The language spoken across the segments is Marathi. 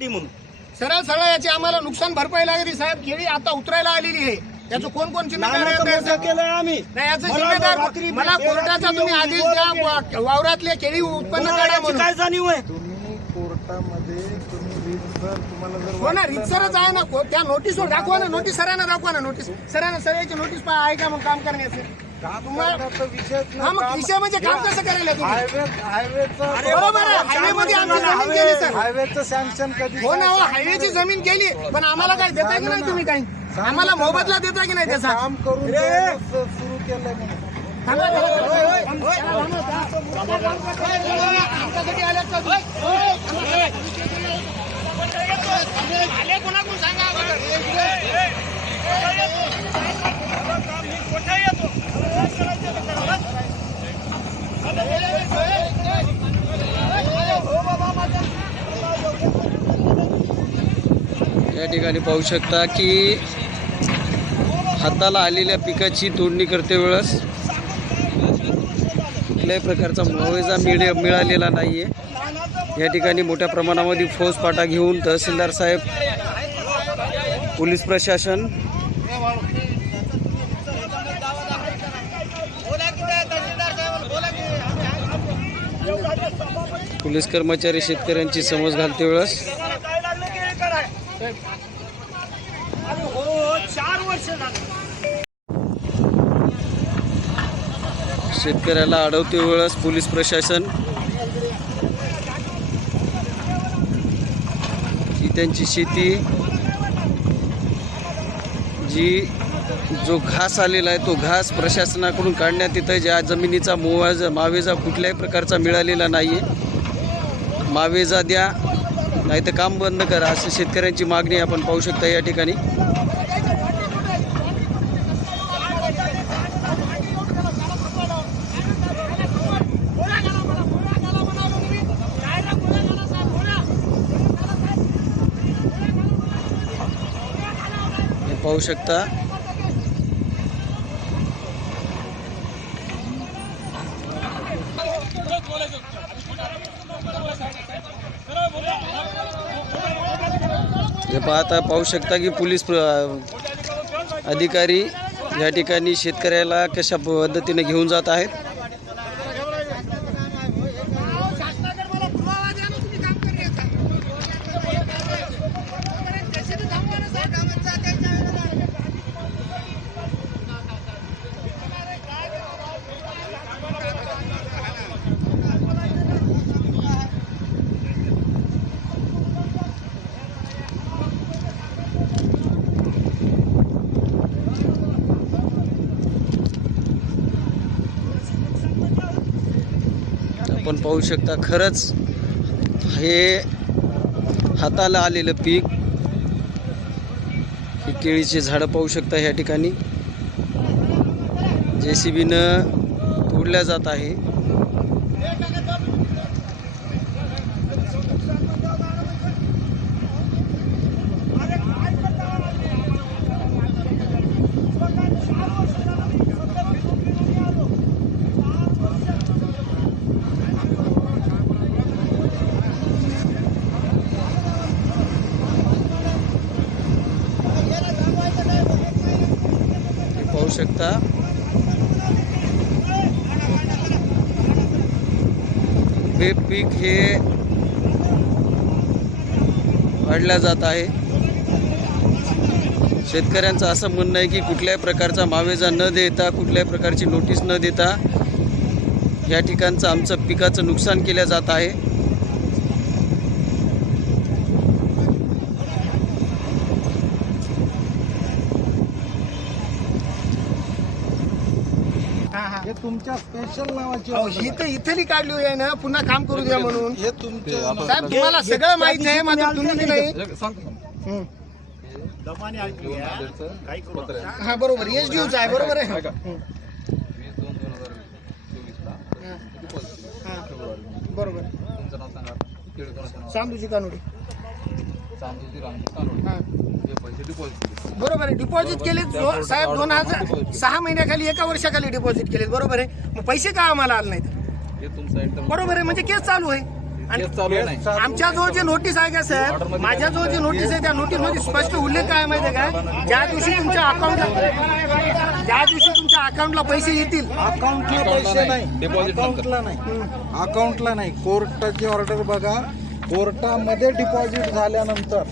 केळी म्हणून. सरळ सरळ याची आम्हाला नुकसान भरपाई लागली साहेब. केळी आता उतरायला आलेली आहे. याचं कोण कोण जिम्मेदार केलंय आम्ही. नाही याचं मला जिम्मेदार कोर्टाचा तुम्ही आदेश द्या. वावरातले केळी उत्पन्न म्हणून काय जाणीव आहे? तुम्ही कोर्टामध्ये तुम्ही रीतसर तुम्हाला जर हो रितसरच आहे ना. को- त्या नोटीसवर दाखवा ना नोटीस सरांना दाखवा ना नोटीस सरांना सर याची नोटीस पहा आहे का मग काम करण्याचं. हा. मग विषय म्हणजे काम कसं करायला तुम्ही हायवे बरोबर आहे, हायवेमध्ये आमची जमीन गेली सर. हायवेचं सँक्शन कधी हो ना हो, हायवेची जमीन गेली पण आम्हाला काय देता की नाही तुम्ही काही आम्हाला मोबदला देता की नाही त्याचा काम करून सुरू केलंय म्हणून थांबा, थांबा, थांबा. आमच्यासाठी आल्यात का तुम्ही? आले कोणाकडून सांगा अगोदर. या ठिकाणी पाहू शकता की हाताला आलेल्या पिकाची तोडणी करते वेळेस. कुठल्याही प्रकारचा मुआवजा मिळ मिळालेला नाही आहे या ठिकाणी मोठ्या प्रमाणामध्ये फौजपाटा घेऊन तहसीलदार साहेब पोलीस प्रशासन पोलीस कर्मचारी शेतकऱ्यांची समज घालते वेळेस काय लागलं की हे कराय अरे हो चार वर्ष शेतकऱ्याला अडवते वेळेस पोलीस प्रशासन. ही त्यांची शेती जी जो घास आलेला आहे तो घास प्रशासनाकडून काढण्यात येतं ज्या जमिनीचा मोवाजा मावेजा कुठल्याही प्रकारचा मिळालेला नाही आहे मावेजा द्या नाही तर काम बंद करा अशी शेतकऱ्यांची मागणी आपण पाहू शकता या ठिकाणी हे पाहू शकता. हे पाहता पाहू शकता की पोलीस अधिकारी या ठिकाणी शेतकऱ्याला कशा पद्धतीने घेऊन जात आहेत शासनाकडे मला पुरावा द्या ना तुम्ही काम करण्याचा. देशाचं थांबवा ना साहेब. कामाचं त्यांच्या वेळेला. आपण पाहू शकता खरंच हे हाताला आलेलं पीक ही केळीची झाडं पाहू शकता या ठिकाणी. जे सी बीनं तोडल्या जात आहे हे पाहू शकता. हे पीक हे वाढल्या जात आहे. शेतकऱ्यांचं असं म्हणणं आहे की कुठल्याही प्रकारचा मावेजा न देता कुठल्याही प्रकारची नोटीस न देता या ठिकाणचं आमचं पिकाचं नुकसान केलं जात आहे. हा, तुमच्या स्पेशल नावाची अहो, ही तर इथली काढली आहे ना पुन्हा काम करू द्या म्हणून. हे तुमच्या साहेब तुम्हाला सगळं माहीत आहे मात्र तुम्ही नाही. हं. हा बरोबर एच डी आहे बरोबर आहे. हं. हा. बरोबर. चांदूची कानोडी हा. बरोबर आहे. डिपॉझिट केले जो- साहेब दोन हजार सहा महिन्याखाली एका वर्षाखाली डिपॉझिट केले बरोबर आहे. मग पैसे का आम्हाला आले नाहीत? बरोबर आहे. म्हणजे केस चालू आहे. आणि केस चालू आहे नाही आमच्या जवळ जे नोटीस आहे का सर माझ्या जवळ जे नोटीस आहे त्या नोटीसमध्ये स्पष्ट उल्लेख काय माहिती आहे का? ज्या दिवशी तुमच्या अकाउंटला ज्या दिवशी तुमच्या अकाउंटला पैसे येतील. अकाउंटला पैसे नाही. अकाउंटला नाही. अकाउंटला नाही. कोर्टाची ऑर्डर बघा. कोर्टामध्ये डिपॉझिट झाल्यानंतर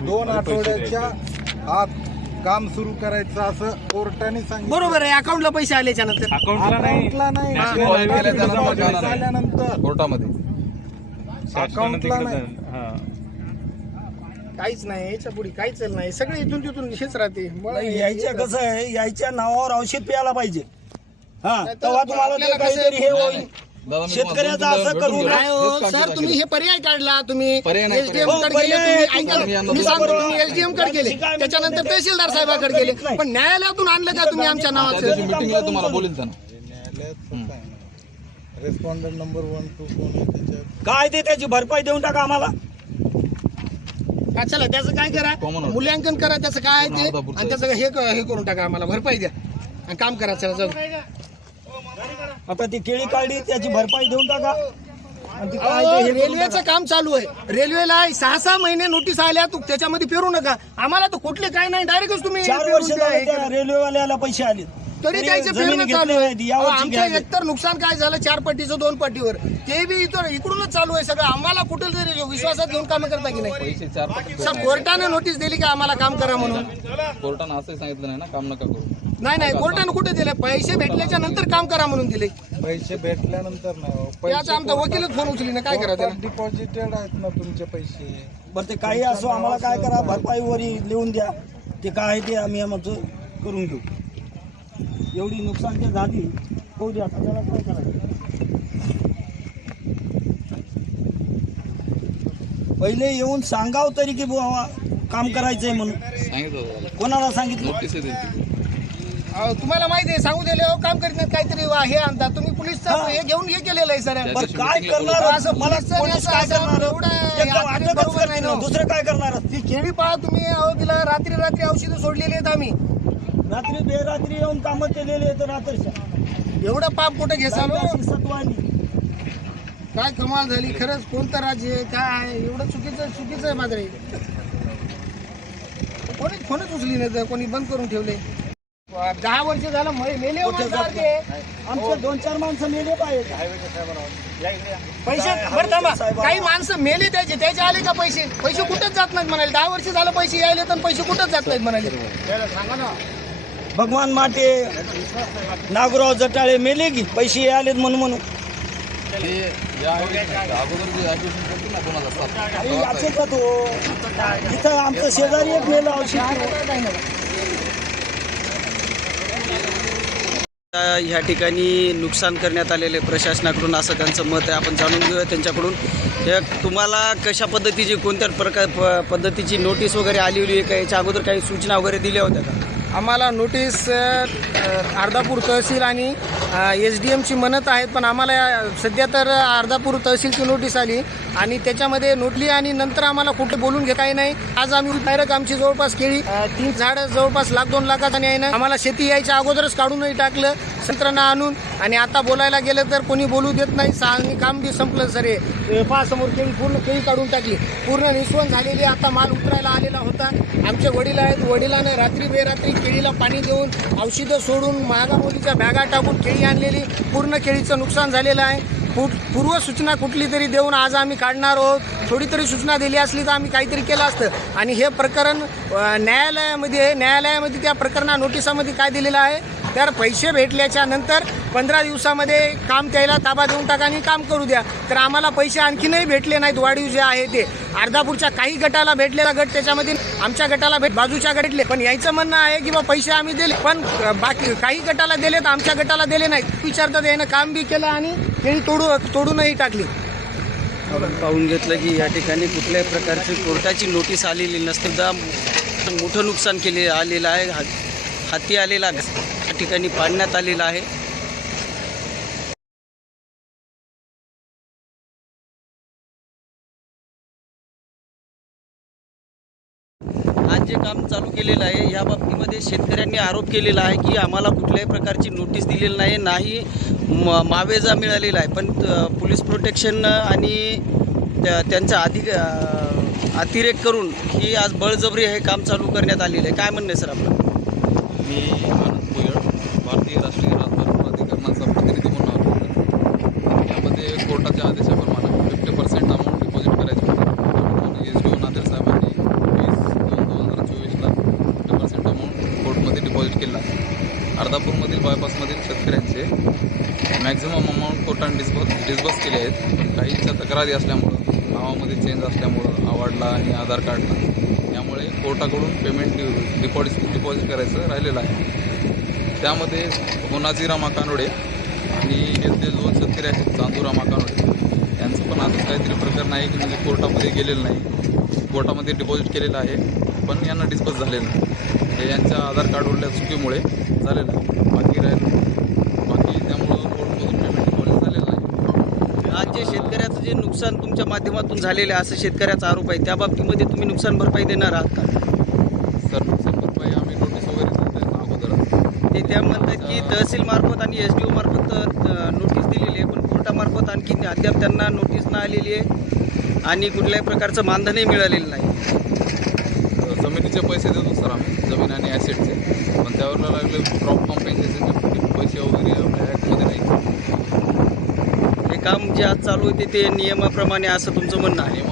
दोन आठवड्याच्या आत काम सुरू करायचं असं कोर्टाने सांगितलं. बरोबर आहे अकाउंटला पैसे आल्याच्यानंतर. अकाउंटला नाही. अकाउंटला National deposit. झाल्यानंतर. कोर्टामध्ये. अकाउंटला नाही. काहीच नाही याच्यापुढे काहीच नाही. सगळे इथून तिथून हेच राहते. नाही, यायच्या कसं आहे? यायच्या नावावर औषध प्यायला पाहिजे. हा नाही तर तेव्हा तुम्हाला आपल्याला ते काहीतरी हे होईल. शेतकऱ्याचं असं करू. नाही हो सर तुम्ही हे पर्याय काढला तुम्ही पर्याय नाही, एसडीएम पर्याय. कडे गेले हो, तुम्ही पर्याय. ऐका ना, तुम्ही मी सांगतो. तुम्ही एसडीएमकडे गेले त्याच्यानंतर? तहसीलदार साहेबाकडे गेले. पण न्यायालयातून आणलं का तुम्ही आमच्या त्या नावाचं दिवशी मिटिंगला तुम्हाला बोलेल त्यांना रेस्पॉन्डंट नंबर वन टू कोण आहे त्याच्यात काय ते त्याची भरपाई देऊन टाका आम्हाला हा, चला त्याचं काय करा Common order. मूल्यांकन करा त्याचं काय आहे ते आणि त्याचं हे क- हे करून टाका आम्हाला भरपाई द्या आणि काम करा चला जाऊ आता ती केळी काढली त्याची भरपाई देऊन टाका. आणि ती काय अहो, ते हे करून रेल्वेचं काम चालू आहे. रेल्वेला सहा सहा महिने नोटीस आल्या तू त्याच्यामध्ये पेरू नका. आम्हाला तर कुठले काय नाही डायरेक्टच तुम्ही चार पेरून वर्ष द्या, झाले हे त्या करा. रेल्वेवाल्याला पैसे आले तरी त्याचे पेरणं चालू आहे. नाही ती, यावर्षी आमचं घ्यायचे. एकतर नुकसान काय झालं चार पट्टीचं दोन पट्टीवर. ते बी इथं इकडूनच चालू आहे सगळं. आम्हाला कुठे तरी विश्वासात घेऊन काम करता की नाही? पैसे चार पट सर कोर्टाने नोटीस दिली की आम्हाला काम करा म्हणून? कोर्टानं असंही सांगितलं नाही ना काम नका करू. नाही नाही कोर्टाने कुठे दिले? पैसे भेटल्याच्या नंतर काम करा म्हणून दिले. पैसे भेटल्यानंतर नाही हो. याचा आमचा वकीलच फोन उचली ना काय करा त्याला? डिपॉझिटेड आहेत ना तुमचे पैसे. बरं ते काही असो आम्हाला काय करा भरपाईवरी लिहून द्या. ते काय आहे ते आम्ही आमचं करून घेऊ. एवढी नुकसान ते झाली होऊ द्या आता त्याला काय करायचं? पहिले येऊन सांगाव तरी की बुवा काम करायचंय म्हणून. सांगितलं कोणाला सांगितलं? नोटीस अहो, तुम्हाला माहिती आहे सांगू दिले हो, काम करीत नाहीत काहीतरी वा- हे आणतात तुम्ही पोलीस हे. घेऊन हे केलेलं आहे सर. बरं काय करणार? असं मला पोलीस असं- काय असं करणार? एवढं एकदम हे अटकच बरोबर करतील नाही ना. ना. दुसरं काय करणार ती केळी पहा तुम्ही अहो तिला रात्री रात्री औषधं सोडलेली आहेत आम्ही. रात्री बेरात्री येऊन कामं केलेली आहेत रात्रीच्या. एवढं पाप कुठे घेसालो अशी सत्वानी. काय कमाल झाली खरंच कोणतं राज्य आहे काय आहे? एवढं चुकीचं चुकीचं आहे हे. कोणी फोनच उचली नाही तर कोणी बंद करून ठेवले. दहा वर्ष झालं मै- मेले हो कुठे माणसं जात सारखे. आमचे दोन चार माणसं मेले पाहिजे. पैसे बरं थांबा. काही माणसं मेले त्याचे. त्याचे आले का पैसे? पैसे कुठंच जात नाहीत म्हणाले. दहा वर्ष झालं पैसे यायले तर पैसे कुठंच जात नाहीत म्हणाले. सांगा ना. भगवान माटे नागराव जटाळे मेले की? पैसे आलेत म्हणून म्हणून. ते या अगोदर जे ऍप्लिकेशन केलं ना दोन हजार सात अरे याचंच का तो तिथं आमचं शेजारी एक मेलं औषध. ह्या ठिकाणी नुकसान करण्यात आलेले प्रशासनाकडून असं त्यांचं मत आहे. आपण जाणून घेऊया त्यांच्याकडून. तुम्हाला कशा पद्धतीची कोणत्या प्रकार प- पद्धतीची नोटीस वगैरे आली आहे का याच्या अगोदर काही सूचना वगैरे दिल्या होत्या का? आम्हाला नोटीस अर्धापूर तहसील आणि एस डी एमची म्हणत आहेत पण आम्हाला सध्या तर अर्धापूर तहसीलची नोटीस आली. आणि त्याच्यामध्ये नोटली आणि नंतर आम्हाला कुठे बोलून घेता नाही. आज आम्ही डायरेक्ट आमची जवळपास केळी तीन झाडं जवळपास लाख दोन लाखाचा आहे ना. आम्हाला शेती यायच्या अगोदरच काढूनही टाकलं संत्रांना आणून. आणि आता बोलायला गेलं तर कोणी बोलू देत नाही. सहा आणि काम बी संपलं सर हे. पहा समोर केळी पूर्ण केळी काढून टाकली. पूर्ण निस्वन झालेली आता माल उतरायला त्यांचे वडील आहेत. वडिलांना रात्री बेरात्री केळीला पाणी देऊन औषधं सोडून महागामोलीच्या बॅगा टाकून केळी आणलेली. पूर्ण केळीचं नुकसान झालेलं आहे. पू- पूर्व सूचना कुठली तरी देऊन आज आम्ही काढणार आहोत. थोडी तरी सूचना दिली असली तर आम्ही काहीतरी केलं असतं. आणि हे प्रकरण न्यायालयामध्ये आहे. न्यायालयामध्ये त्या प्रकरणा नोटिसामध्ये काय दिलेलं आहे? तर पैसे भेटल्याच्या नंतर पंधरा दिवसामध्ये काम त्याला ताबा देऊन टाका आणि काम करू द्या. तर आम्हाला पैसे आणखीनही भेटले नाहीत. वाढीव जे आहे ते. अर्धापूरच्या काही गटाला भेटलेला गट त्याच्यामध्ये आमच्या गटाला भेट बाजूच्या गटातले. पण यायचं म्हणणं आहे की बा पैसे आम्ही दिले. पण बाकी काही गटाला दिले तर आमच्या गटाला दिले नाहीत. विचारतात यानं काम बी केलं आणि केळी तोडू तोडूनही टाकली. पाहून घेतलं की या ठिकाणी कुठल्याही प्रकारची कोर्टाची नोटीस आलेली नसते. मोठं नुकसान केले आलेलं आहे. हाती आलेला ठिकाणी पाडण्यात आलेला आहे. आज जे काम चालू केलेलं आहे या बाबतीमध्ये शेतकऱ्यांनी आरोप केलेला आहे की आम्हाला कुठल्याही प्रकारची नोटीस दिलेली नाही नाही म- मावेजा मिळालेला आहे. पण पोलीस प्रोटेक्शन आणि त्यांचा अधिक अतिरेक करून ही आज बळजबरी हे काम चालू करण्यात आलेलं आहे. काय म्हणणं आहे सर आपलं? मी आनंद भुयळ भारतीय राष्ट्रीय राजमार्ग प्राधिकरणाचा प्रतिनिधी म्हणून आलो होतो. यामध्ये कोर्टाच्या आदेशाप्रमाणे फिफ्टी पर्सेंट अमाऊंट डिपॉझिट करायची होती एस डी ओ नांदेड साहेबांनी वीस दोन दोन हजार चोवीसला फिफ्टी पर्सेंट अमाऊंट कोर्टमध्ये डिपॉझिट केला आहे अर्धापूरमधील बायपासमधील शेतकऱ्यांचे मॅक्झिमम अमाऊंट कोर्टाने डिस्बस डिस्बस केले आहेत. पण काहींच्या तक्रारी असल्यामुळं नावामध्ये चेंज असल्यामुळं आवाडला आणि आधार कार्डला यामुळे कोर्टाकडून पेमेंट डिपॉझिट डिपॉझिट करायचं राहिलेलं आहे. त्यामध्ये गुणाजीराम कानोडे आणि हे जे दोन शेतकरी आहेत चांदूराम कानोडे यांचं पण असंच काहीतरी प्रकरण आहे की म्हणजे कोर्टामध्ये गेलेलं नाही. कोर्टामध्ये डिपॉझिट केलेलं आहे पण यांना डिस्पस झालेलं नाही. हे यांच्या आधार कार्ड उरल्या चुकीमुळे झालेलं आहे बाकी राहिलं बाकी त्यामुळं कोर्टमधून पेमेंट डिपॉझिट झालेलं. नाही आज जे शेतकऱ्याचं जे नुकसान तुमच्या माध्यमातून झालेलं आहे असं शेतकऱ्याचा आरोप आहे त्या बाबतीमध्ये तुम्ही नुकसान भरपाई देणार आहात का? सर नुकसान भरपाई आम्ही नोटीस वगैरे त्यांना अगोदर. ते त्या म्हणतात की तहसील मार्फत आणि एस डी ओ मार्फत नोटीस दिलेली आहे पण कोर्टामार्फत आणखी अद्याप त्यांना नोटीस न आलेली आहे आणि कुठल्याही प्रकारचं मानधनही मिळालेलं नाही. जमिनीचे पैसे देतो सर आम्ही जमीन आणि ॲसेटचे पण त्यावर लागले क्रॉप कॉम्पेन्सेशनचे पैसे वगैरे आपल्या ॲक्टमध्ये नाही. हे काम जे आज चालू होते ते नियमाप्रमाणे असं तुमचं म्हणणं आहे.